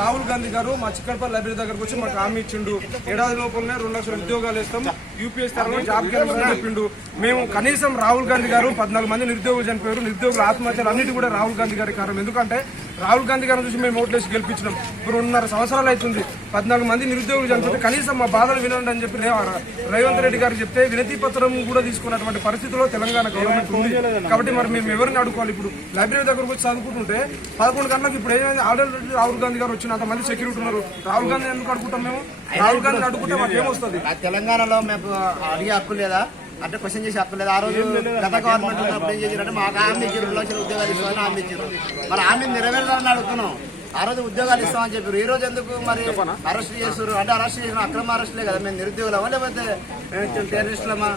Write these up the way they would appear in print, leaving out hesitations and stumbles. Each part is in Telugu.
రాహుల్ గాంధీ గారు మా చిక్కడపల్లి లైబ్రరీ దగ్గరకు వచ్చి మాకు హామీ ఇచ్చిండు. ఏడాది లోపలనే 2 లక్షల ఉద్యోగాలు ఇస్తాం, యూపీఎస్ తరఫున జాబ్ క్యాలెండర్ చెప్పిండు. మేము కనీసం రాహుల్ గాంధీ గారు 14 మంది నిరుద్యోగులు చనిపోయారు. నిరుద్యోగుల ఆత్మహత్యలు అన్నిటి కూడా రాహుల్ గాంధీ గారి కారణం. ఎందుకంటే రాహుల్ గాంధీ గారిని చూసి మేము ఓట్లేసి గెలిపించినాం. ఇప్పుడు 2.5 సంవత్సరాలు అవుతుంది, 14 మంది నిరుద్యోగులు చనిపోతే కనీసం మా బాధలు వినండి అని చెప్పి రేవంత్ రెడ్డి గారికి చెప్తే వినతి పత్రం కూడా తీసుకున్నటువంటి పరిస్థితిలో తెలంగాణ గవర్నమెంట్ ఉంది. కాబట్టి మరి మేము ఎవరిని అడుకోవాలి? ఇప్పుడు లైబ్రరీ దగ్గరకు వచ్చి చదువుకుంటుంటే 11 గంటలకు ఇప్పుడు ఏమైంది? ఆల్రెడీ రాహుల్ గాంధీ గారు వచ్చిన అంతమంది సెక్యూరిటీ ఉన్నారు. రాహుల్ గాంధీ ఎందుకు అడుగుతాం? మేము రాహుల్ గాంధీని అడుగుకుంటే మాకు ఏమొస్తుంది? తెలంగాణలో మేము అడిగే హక్కు లేదా అంటే క్వశ్చన్ చేసే హక్కు లేదు. ఆ రోజు గత గవర్నమెంట్ ఉన్నప్పుడు ఏం చేశారంటే మాకు హామీ ఇచ్చారు, 2 లక్షల ఉద్యోగాలు ఇస్తామని హామీ ఇచ్చారు. మరి హామీ నెరవేర్చాలని అడుగుతున్నాం. ఆ రోజు ఉద్యోగాలు ఇస్తామని చెప్పారు. ఈ రోజు ఎందుకు మరి అరెస్ట్ చేస్తారు? అంటే అరెస్ట్ చేసిన అక్రమ అరెస్టులే కదా. మేము నిరుద్యోగులమా లేకపోతే టెర్రరిస్టులమా?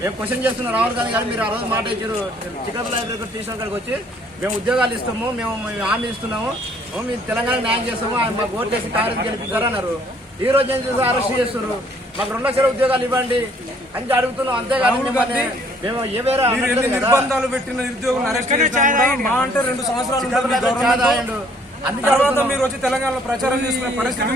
మేము క్వశ్చన్ చేస్తున్నాం. రాహుల్ గాంధీ గారు మీరు ఆ రోజు మాట ఇచ్చారు, చిక్కడపల్లి లైబ్రరీ టీచర్ కాడికి వచ్చి మేము ఉద్యోగాలు ఇస్తాము, మేము హామీ ఇస్తున్నాము, మేము తెలంగాణ న్యాయం చేస్తాము, మాకు ఓటు వేసి కాంగ్రెస్ గెలిపించారు అన్నారు. ఈ రోజు ఏం చేస్తారు? అరెస్ట్ చేస్తారు. మాకు 2 లక్షల ఉద్యోగాలు ఇవ్వండి అని అడుగుతున్నాం. అంతేగాని మేము ఏ వేరే నిర్బంధాలు పెట్టిన నిరుద్యోగులు అరెస్ట్ మా అంటే 2 సంవత్సరాలు తర్వాత మీరు వచ్చి తెలంగాణలో ప్రచారం చేసుకునే పరిస్థితి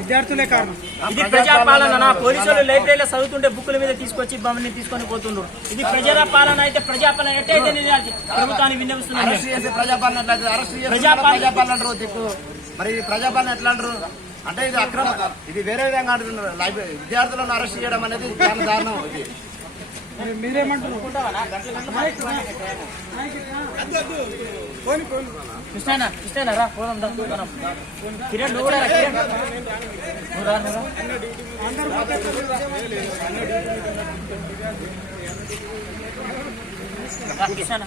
విద్యార్థులే కారణం. ఇది ప్రజాపాలన. పోలీసులు లైబ్రరీలో చదువుతుంటే బుక్కుల మీద తీసుకొచ్చి మమ్మల్ని తీసుకొని పోతుండ్రు. ఇది ప్రజాపాలన అయితే ప్రజాపాలన ఎట్టయితే ప్రభుత్వాన్ని విన్నవిస్తున్నారు. ప్రజాపాలన ప్రజాపాలన అంటారు దిక్కు. మరి ప్రజాపాలన ఎట్లా అంటారు అంటే ఇది అక్రమ, ఇది వేరే విధంగా అంటున్నారు. విద్యార్థులను అరెస్ట్ చేయడం అనేది చాలా దారుణం. ఇది మీరేమంటారు? కృష్ణ రా పోదాం. కిరణ్ నువ్వు కూడా కృష్ణ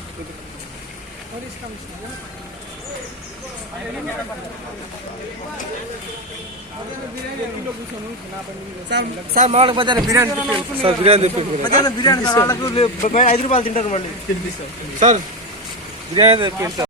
పోలీస్ కమిషనర్ సార్ మా వాళ్ళకి మధ్యాహ్నం బిర్యానీ మధ్యాహ్నం బిర్యానీ సార్ వాళ్ళకు 5 రూపాయలు తింటారు. మళ్ళీ సార్ బిర్యానీ